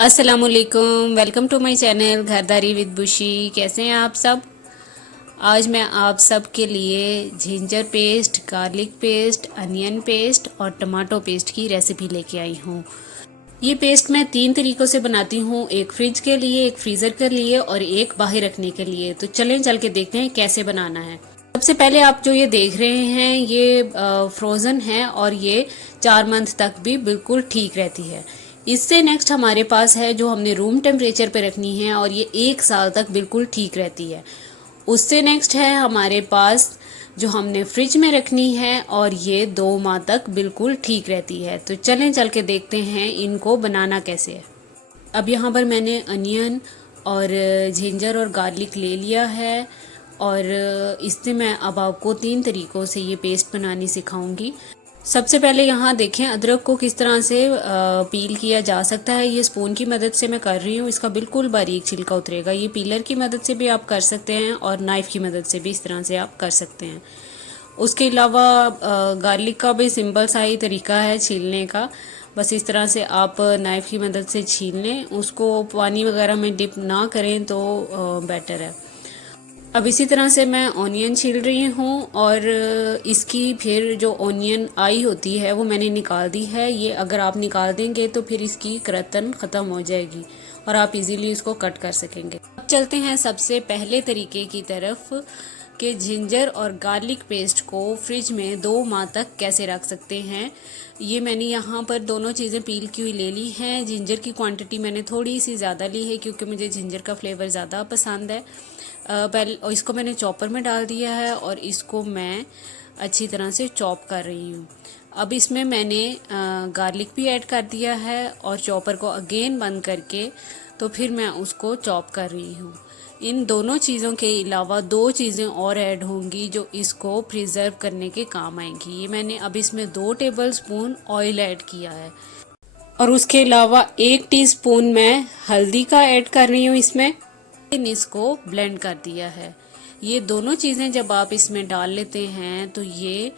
अस्सलामुअलैकुम, welcome to my channel Ghardari with Bushi. कैसे हैं आप सब। आज मैं आप सब के लिए ginger paste, garlic paste, onion paste और टमाटो पेस्ट की रेसिपी लेके आई हूँ। ये पेस्ट मैं 3 तरीक़ों से बनाती हूँ, एक फ्रिज के लिए, एक फ्रीज़र के लिए और एक बाहर रखने के लिए। तो चलें चल के देखते हैं कैसे बनाना है। सबसे पहले आप जो ये देख रहे हैं ये फ्रोज़न है और ये 4 मंथ तक भी बिल्कुल ठीक रहती है। इससे नेक्स्ट हमारे पास है जो हमने रूम टेम्परेचर पे रखनी है और ये 1 साल तक बिल्कुल ठीक रहती है। उससे नेक्स्ट है हमारे पास जो हमने फ्रिज में रखनी है और ये 2 माह तक बिल्कुल ठीक रहती है। तो चलें चल के देखते हैं इनको बनाना कैसे है। अब यहाँ पर मैंने अनियन और जिंजर और गार्लिक ले लिया है और इससे मैं अब आपको 3 तरीक़ों से ये पेस्ट बनानी सिखाऊंगी। सबसे पहले यहाँ देखें अदरक को किस तरह से पील किया जा सकता है। ये स्पून की मदद से मैं कर रही हूँ, इसका बिल्कुल बारीक छिलका उतरेगा। ये पीलर की मदद से भी आप कर सकते हैं और नाइफ़ की मदद से भी इस तरह से आप कर सकते हैं। उसके अलावा गार्लिक का भी सिंपल सा ही तरीका है छीलने का। बस इस तरह से आप नाइफ़ की मदद से छील लें, उसको पानी वगैरह में डिप ना करें तो बेटर है। अब इसी तरह से मैं ऑनियन छील रही हूँ और इसकी फिर जो ऑनियन आई होती है वो मैंने निकाल दी है। ये अगर आप निकाल देंगे तो फिर इसकी करतन ख़त्म हो जाएगी और आप इजीली इसको कट कर सकेंगे। अब चलते हैं सबसे पहले तरीके की तरफ कि जिंजर और गार्लिक पेस्ट को फ्रिज में 2 माह तक कैसे रख सकते हैं। ये मैंने यहाँ पर दोनों चीज़ें पील की हुई ले ली हैं। जिंजर की क्वांटिटी मैंने थोड़ी सी ज़्यादा ली है क्योंकि मुझे जिंजर का फ्लेवर ज़्यादा पसंद है। पहले इसको मैंने चॉपर में डाल दिया है और इसको मैं अच्छी तरह से चॉप कर रही हूँ। अब इसमें मैंने गार्लिक भी ऐड कर दिया है और चॉपर को अगेन बंद करके तो फिर मैं उसको चॉप कर रही हूँ। इन दोनों चीज़ों के अलावा 2 चीज़ें और ऐड होंगी जो इसको प्रिजर्व करने के काम आएंगी। ये मैंने अब इसमें 2 टेबलस्पून ऑयल ऐड किया है और उसके अलावा 1 टीस्पून मैं हल्दी का ऐड कर रही हूँ इसमें। इसको ब्लेंड कर दिया है। ये दोनों चीज़ें जब आप इसमें डाल लेते हैं तो ये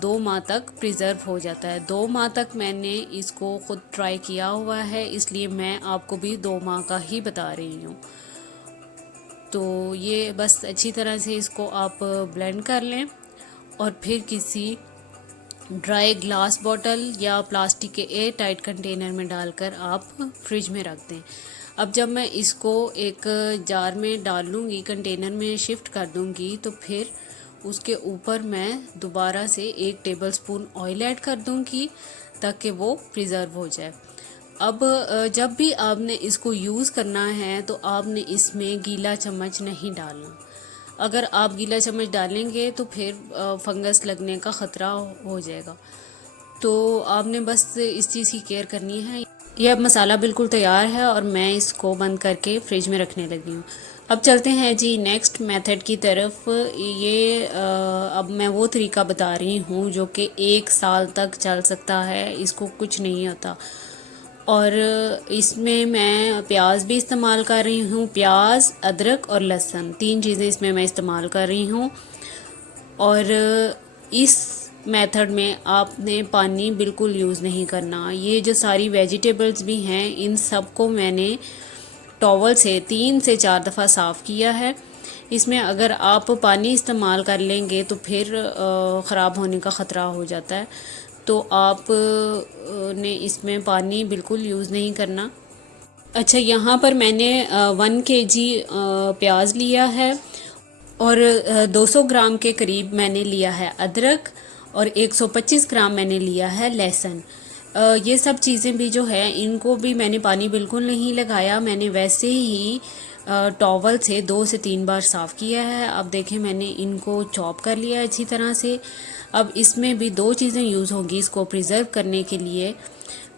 2 माह तक प्रिजर्व हो जाता है। 2 माह तक मैंने इसको खुद ट्राई किया हुआ है, इसलिए मैं आपको भी 2 माह का ही बता रही हूँ। तो ये बस अच्छी तरह से इसको आप ब्लेंड कर लें और फिर किसी ड्राई ग्लास बॉटल या प्लास्टिक के एयर टाइट कंटेनर में डालकर आप फ्रिज में रख दें। अब जब मैं इसको एक जार में डाल लूँगी, कंटेनर में शिफ्ट कर दूँगी, तो फिर उसके ऊपर मैं दोबारा से 1 टेबलस्पून ऑयल ऐड कर दूँगी ताकि वो प्रिज़र्व हो जाए। अब जब भी आपने इसको यूज़ करना है तो आपने इसमें गीला चम्मच नहीं डालना। अगर आप गीला चम्मच डालेंगे तो फिर फंगस लगने का ख़तरा हो जाएगा। तो आपने बस इस चीज़ की केयर करनी है। ये अब मसाला बिल्कुल तैयार है और मैं इसको बंद करके फ्रिज में रखने लगी हूँ। अब चलते हैं जी नेक्स्ट मेथड की तरफ। ये अब मैं वो तरीका बता रही हूँ जो कि 1 साल तक चल सकता है, इसको कुछ नहीं होता। और इसमें मैं प्याज भी इस्तेमाल कर रही हूँ। प्याज, अदरक और लहसुन 3 चीज़ें इसमें मैं इस्तेमाल कर रही हूँ। और इस मेथड में आपने पानी बिल्कुल यूज़ नहीं करना। ये जो सारी वेजिटेबल्स भी हैं इन सब को मैंने टॉवल से 3 से 4 दफ़ा साफ़ किया है। इसमें अगर आप पानी इस्तेमाल कर लेंगे तो फिर ख़राब होने का ख़तरा हो जाता है। तो आप ने इसमें पानी बिल्कुल यूज़ नहीं करना। अच्छा, यहाँ पर मैंने 1 केजी प्याज लिया है और 200 ग्राम के करीब मैंने लिया है अदरक और 125 ग्राम मैंने लिया है लहसुन। ये सब चीज़ें भी जो है इनको भी मैंने पानी बिल्कुल नहीं लगाया, मैंने वैसे ही टॉवल से 2 से 3 बार साफ़ किया है। अब देखें मैंने इनको चॉप कर लिया है अच्छी तरह से। अब इसमें भी 2 चीज़ें यूज़ होंगी इसको प्रिज़र्व करने के लिए।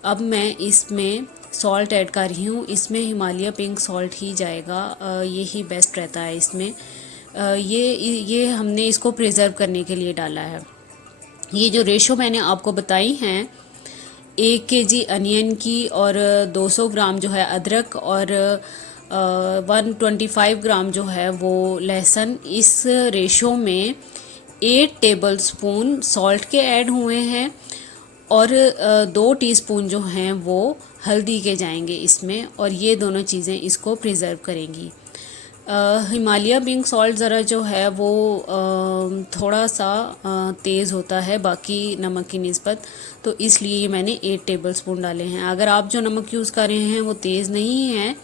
अब मैं इसमें सॉल्ट ऐड कर रही हूँ। इसमें हिमालय पिंक सॉल्ट ही जाएगा, यही बेस्ट रहता है इसमें। ये हमने इसको प्रिज़र्व करने के लिए डाला है। ये जो रेशो मैंने आपको बताई हैं 1 केजी अनियन की और 200 ग्राम जो है अदरक और 125 ग्राम जो है वो लहसुन, इस रेशो में 8 टेबलस्पून सॉल्ट के ऐड हुए हैं और 2 टीस्पून जो हैं वो हल्दी के जाएंगे इसमें, और ये दोनों चीज़ें इसको प्रिज़र्व करेंगी। हिमालय पिंक सॉल्ट ज़रा जो है वो थोड़ा सा तेज़ होता है बाकी नमक की निस्बत, तो इसलिए ये मैंने 8 टेबलस्पून डाले हैं। अगर आप जो नमक यूज़ कर रहे हैं वो तेज़ नहीं है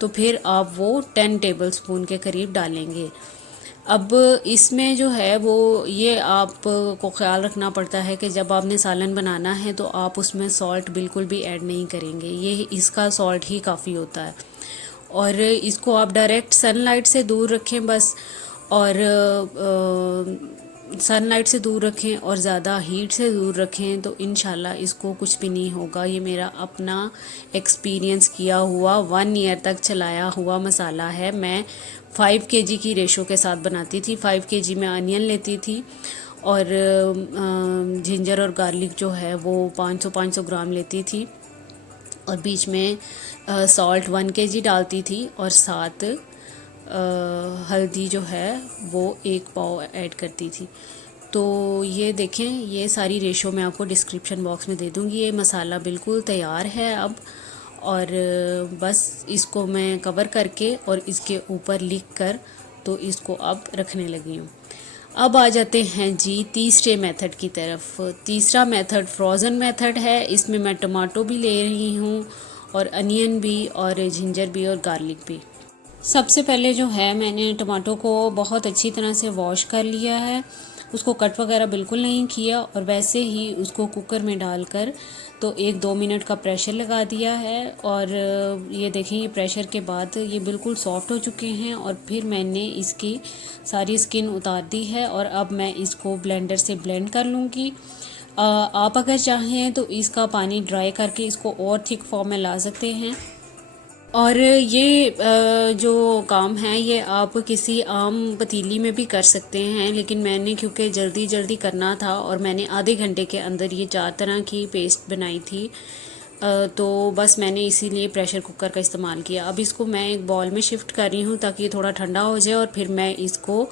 तो फिर आप वो 10 टेबलस्पून के करीब डालेंगे। अब इसमें जो है वो ये आपको ख़्याल रखना पड़ता है कि जब आपने सालन बनाना है तो आप उसमें सॉल्ट बिल्कुल भी ऐड नहीं करेंगे, ये इसका सॉल्ट ही काफ़ी होता है। और इसको आप डायरेक्ट सनलाइट से दूर रखें बस, और सनलाइट से दूर रखें और ज़्यादा हीट से दूर रखें तो इंशाल्लाह इसको कुछ भी नहीं होगा। ये मेरा अपना एक्सपीरियंस किया हुआ 1 ईयर तक चलाया हुआ मसाला है। मैं 5 केजी की रेशो के साथ बनाती थी। 5 केजी में अनियन लेती थी और जिंजर और गार्लिक जो है वो 500 ग्राम लेती थी, और बीच में सॉल्ट 1 केजी डालती थी, और साथ हल्दी जो है वो 1 पाव ऐड करती थी। तो ये देखें, ये सारी रेशो मैं आपको डिस्क्रिप्शन बॉक्स में दे दूँगी। ये मसाला बिल्कुल तैयार है अब, और बस इसको मैं कवर करके और इसके ऊपर लिख कर तो इसको अब रखने लगी हूँ। अब आ जाते हैं जी तीसरे मेथड की तरफ। तीसरा मेथड फ्रोज़न मेथड है। इसमें मैं टमाटो भी ले रही हूँ और अनियन भी और जिंजर भी और गार्लिक भी। सबसे पहले जो है मैंने टमाटो को बहुत अच्छी तरह से वॉश कर लिया है, उसको कट वगैरह बिल्कुल नहीं किया, और वैसे ही उसको कुकर में डालकर तो 1-2 मिनट का प्रेशर लगा दिया है। और ये देखें, ये प्रेशर के बाद ये बिल्कुल सॉफ्ट हो चुके हैं, और फिर मैंने इसकी सारी स्किन उतार दी है, और अब मैं इसको ब्लेंडर से ब्लेंड कर लूँगी। आप अगर चाहें तो इसका पानी ड्राई करके इसको और थिक फॉर्म में ला सकते हैं। और ये जो काम है ये आप किसी आम पतीली में भी कर सकते हैं, लेकिन मैंने क्योंकि जल्दी जल्दी करना था और मैंने आधे घंटे के अंदर ये 4 तरह की पेस्ट बनाई थी, तो बस मैंने इसीलिए प्रेशर कुकर का इस्तेमाल किया। अब इसको मैं एक बॉल में शिफ्ट कर रही हूँ ताकि ये थोड़ा ठंडा हो जाए, और फिर मैं इसको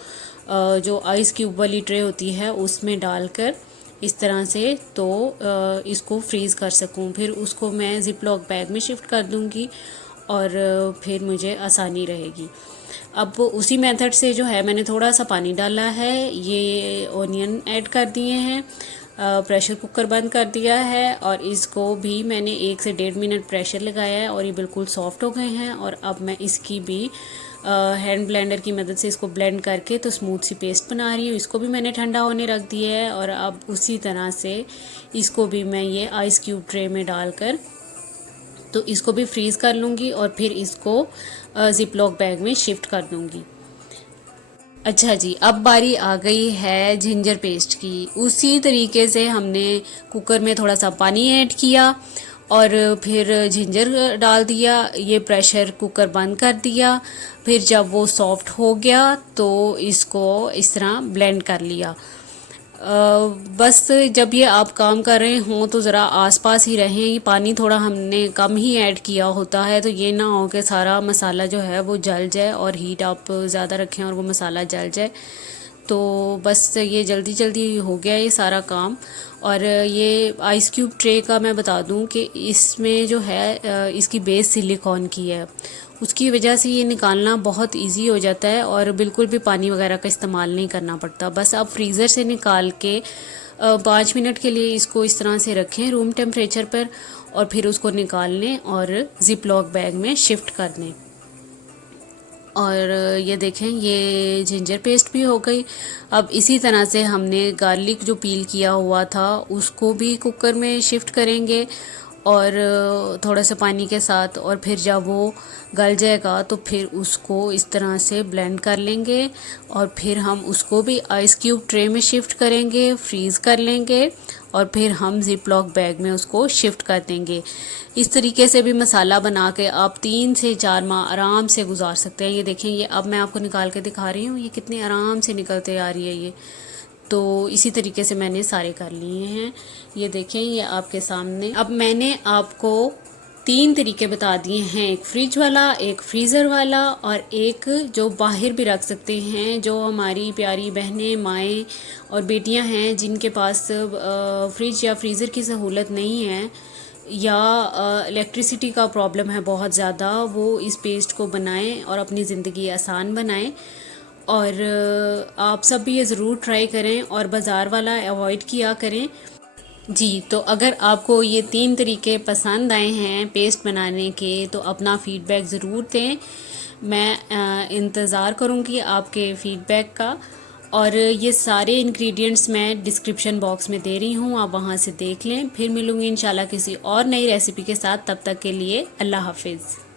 जो आइस क्यूब वाली ट्रे होती है उसमें डालकर इस तरह से तो इसको फ्रीज़ कर सकूँ। फिर उसको मैं ज़िप लॉक बैग में शिफ्ट कर दूँगी और फिर मुझे आसानी रहेगी। अब उसी मेथड से जो है मैंने थोड़ा सा पानी डाला है, ये ओनियन ऐड कर दिए हैं, प्रेशर कुकर बंद कर दिया है, और इसको भी मैंने 1 से 1.5 मिनट प्रेशर लगाया है, और ये बिल्कुल सॉफ्ट हो गए हैं। और अब मैं इसकी भी हैंड ब्लेंडर की मदद से इसको ब्लेंड करके तो स्मूथ सी पेस्ट बना रही हूँ। इसको भी मैंने ठंडा होने रख दिया है, और अब उसी तरह से इसको भी मैं ये आइस क्यूब ट्रे में डालकर तो इसको भी फ्रीज़ कर लूँगी, और फिर इसको ज़िप लॉक बैग में शिफ्ट कर दूँगी। अच्छा जी, अब बारी आ गई है जिंजर पेस्ट की। उसी तरीके से हमने कुकर में थोड़ा सा पानी ऐड किया और फिर जिंजर डाल दिया, ये प्रेशर कुकर बंद कर दिया। फिर जब वो सॉफ्ट हो गया तो इसको इस तरह ब्लेंड कर लिया। बस जब ये आप काम कर रहे हों तो ज़रा आसपास ही रहें। पानी थोड़ा हमने कम ही ऐड किया होता है, तो ये ना हो कि सारा मसाला जो है वो जल जाए, और हीट आप ज़्यादा रखें और वो मसाला जल जाए। तो बस ये जल्दी जल्दी हो गया ये सारा काम। और ये आइस क्यूब ट्रे का मैं बता दूं कि इसमें जो है इसकी बेस सिलिकॉन की है, उसकी वजह से ये निकालना बहुत इजी हो जाता है, और बिल्कुल भी पानी वगैरह का इस्तेमाल नहीं करना पड़ता। बस आप फ्रीज़र से निकाल के 5 मिनट के लिए इसको इस तरह से रखें रूम टेम्परेचर पर, और फिर उसको निकाल लें और ज़िप लॉक बैग में शिफ्ट कर दें। और ये देखें, ये जिंजर पेस्ट भी हो गई। अब इसी तरह से हमने गार्लिक जो पील किया हुआ था उसको भी कुकर में शिफ्ट करेंगे, और थोड़ा सा पानी के साथ, और फिर जब वो गल जाएगा तो फिर उसको इस तरह से ब्लेंड कर लेंगे, और फिर हम उसको भी आइस क्यूब ट्रे में शिफ्ट करेंगे, फ्रीज़ कर लेंगे, और फिर हम ज़िप लॉक बैग में उसको शिफ्ट कर देंगे। इस तरीके से भी मसाला बना के आप 3 से 4 माह आराम से गुजार सकते हैं। ये देखें, ये अब मैं आपको निकाल के दिखा रही हूँ, ये कितने आराम से निकलते आ रही है ये। तो इसी तरीके से मैंने सारे कर लिए हैं। ये देखें, ये आपके सामने। अब मैंने आपको 3 तरीके बता दिए हैं, एक फ्रिज वाला, एक फ्रीज़र वाला, और एक जो बाहर भी रख सकते हैं। जो हमारी प्यारी बहनें, माएँ और बेटियां हैं जिनके पास फ्रिज या फ्रीज़र की सहूलत नहीं है, या इलेक्ट्रिसिटी का प्रॉब्लम है बहुत ज़्यादा, वो इस पेस्ट को बनाएं और अपनी ज़िंदगी आसान बनाएं। और आप सब भी ये ज़रूर ट्राई करें और बाज़ार वाला अवॉइड किया करें। जी, तो अगर आपको ये 3 तरीके पसंद आए हैं पेस्ट बनाने के तो अपना फ़ीडबैक ज़रूर दें। मैं इंतज़ार करूँगी आपके फ़ीडबैक का। और ये सारे इंग्रेडिएंट्स मैं डिस्क्रिप्शन बॉक्स में दे रही हूँ, आप वहाँ से देख लें। फिर मिलूँगी इंशाल्लाह किसी और नई रेसिपी के साथ। तब तक के लिए अल्लाह हाफ़िज़।